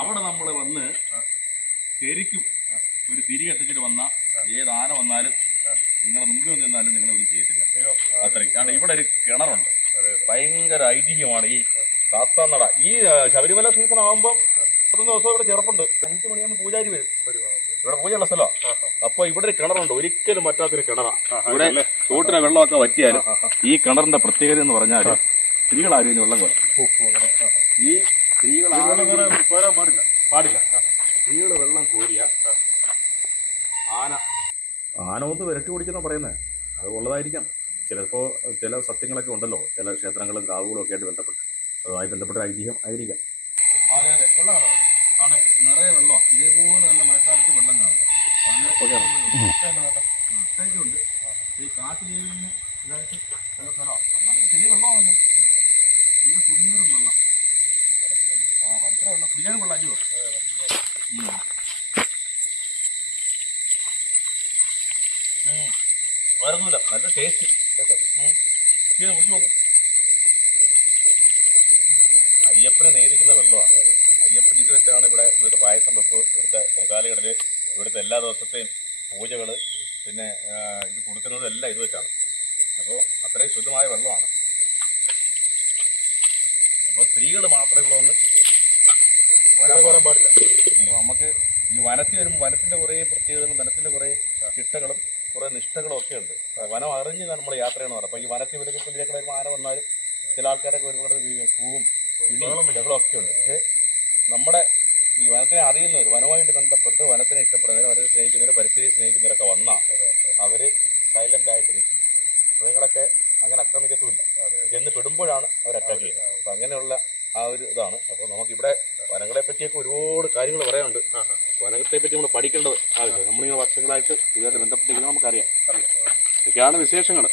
അവിടെ നമ്മൾ വന്ന് ശരിക്കും ഒരു തിരി കത്തിച്ചിട്ട് വന്ന ഏത് ആന വന്നാലും നിങ്ങളെ മുമ്പിൽ നിന്നാലും നിങ്ങളൊന്നും ചെയ്യത്തില്ല. അത്രയും. കാരണം ഇവിടെ ഒരു കിണറുണ്ട്, ഭയങ്കര ഐതിഹ്യമാണ് ഈ സാത്താന്നട. ഈ ശബരിമല സീസൺ ആകുമ്പോൾ 1 ദിവസം ഇവിടെ ചെറുപ്പുണ്ട്. 5 മണിയാകുമ്പോൾ പൂജാരി വരും. ഇവിടെ പൂജയുള്ള സ്ഥലമാണ്. അപ്പൊ ഇവിടെ ഒരു കിണറുണ്ട്, ഒരിക്കലും പറ്റാത്തൊരു കിണറാ. ഇവിടെ തോട്ടിലെ വെള്ളമൊക്കെ വറ്റിയാലും ഈ കിണറിന്റെ പ്രത്യേകത എന്ന് പറഞ്ഞാൽ സ്ത്രീകളാരും ഇതിന് വെള്ളം കോരും. ഈ സ്ത്രീകൾ പാടില്ല. സ്ത്രീകൾ വെള്ളം കോരിയ ആന ഒന്ന് വിരട്ടി ഓടിക്കുന്ന പറയുന്നത് അത് ഉള്ളതായിരിക്കാം. ചിലപ്പോൾ ചില സത്യങ്ങളൊക്കെ ഉണ്ടല്ലോ, ചില ക്ഷേത്രങ്ങളും കാവുകളും ഒക്കെ ആയിട്ട് ബന്ധപ്പെട്ട് അതുമായി ബന്ധപ്പെട്ട ഐതിഹ്യം ആയിരിക്കാം. നിറയെ വെള്ളമാണ്. ഇതേപോലെ തന്നെ മഴക്കാലത്ത് വെള്ളം കാണും. ഈ കാട്ടുജീവിന് ഇതായിട്ട് ചില സ്ഥലമാണ്. അങ്ങനെ ചെറിയ വെള്ളമാണ്, നല്ല സുന്ദരം വെള്ളം. ഭയങ്കര വെള്ളം, കുടിക്കാനും വെള്ളം അയ്യോ. വേറൊന്നുമില്ല, നല്ല ടേസ്റ്റ്. കുടിച്ചു നോക്കും. അയ്യപ്പന് നേരിക്കുന്ന വെള്ളമാണ്. അയ്യപ്പൻ ഇത് വെച്ചാണ് ഇവിടുത്തെ പായസം വെപ്പ്, ഇവിടുത്തെ പൊങ്കാലകളിൽ, ഇവിടുത്തെ എല്ലാ ദിവസത്തെയും പൂജകൾ, പിന്നെ ഇത് കൊടുക്കുന്നതും എല്ലാം ഇത് വെച്ചാണ്. അപ്പോൾ അത്രയും ശുദ്ധമായ വെള്ളമാണ്. അപ്പോൾ സ്ത്രീകൾ മാത്രമേ ഇവിടെ വന്ന് വരാൻ പാടില്ല. അപ്പോൾ നമുക്ക് ഈ വനത്തിൽ വരുമ്പോൾ വനത്തിൻ്റെ കുറേ പ്രത്യേകതകളും വനത്തിൻ്റെ കുറേ ചിട്ടകളും കുറേ നിഷ്ഠകളും ഒക്കെ ഉണ്ട്. വനം അറിഞ്ഞ് നമ്മൾ യാത്ര ചെയ്യണമെന്ന്. അപ്പോൾ ഈ വനത്തിൽ ഇതിലേക്ക് വരുമ്പോൾ ആന വന്നാലും ചില ആൾക്കാരൊക്കെ വരുമ്പോൾ കൂവും ബഹളവും ഒക്കെ ഉണ്ട്. പക്ഷേ നമ്മുടെ ഈ വനത്തിനെ അറിയുന്നവർ, വനവുമായിട്ട് ബന്ധപ്പെട്ട് വനത്തിനെ ഇഷ്ടപ്പെടുന്നവർ, വനത്തെ സ്നേഹിക്കുന്നവർ, പരിസ്ഥിതിയെ സ്നേഹിക്കുന്നവരൊക്കെ വന്നാൽ അവർ സൈലൻ്റായിട്ട് നിൽക്കും. മൃഗങ്ങളൊക്കെ അങ്ങനെ ആക്രമിക്കത്തുമില്ല. ചെന്ന് പെടുമ്പോഴാണ് അവർ അറ്റാക്ക് ചെയ്യുന്നത്. അപ്പം അങ്ങനെയുള്ള ആ ഒരു ഇതാണ്. അപ്പോൾ നമുക്കിവിടെ വനങ്ങളെ പറ്റിയൊക്കെ ഒരുപാട് കാര്യങ്ങൾ പറയാനുണ്ട്. വനത്തെ പറ്റി നമ്മൾ പഠിക്കേണ്ടത് ആവശ്യം. നമ്മളിങ്ങനെ വർഷങ്ങളായിട്ട് ഇതുമായിട്ട് ബന്ധപ്പെട്ടിരിക്കുന്നത് നമുക്കറിയാം. ഇതൊക്കെയാണ് വിശേഷങ്ങൾ.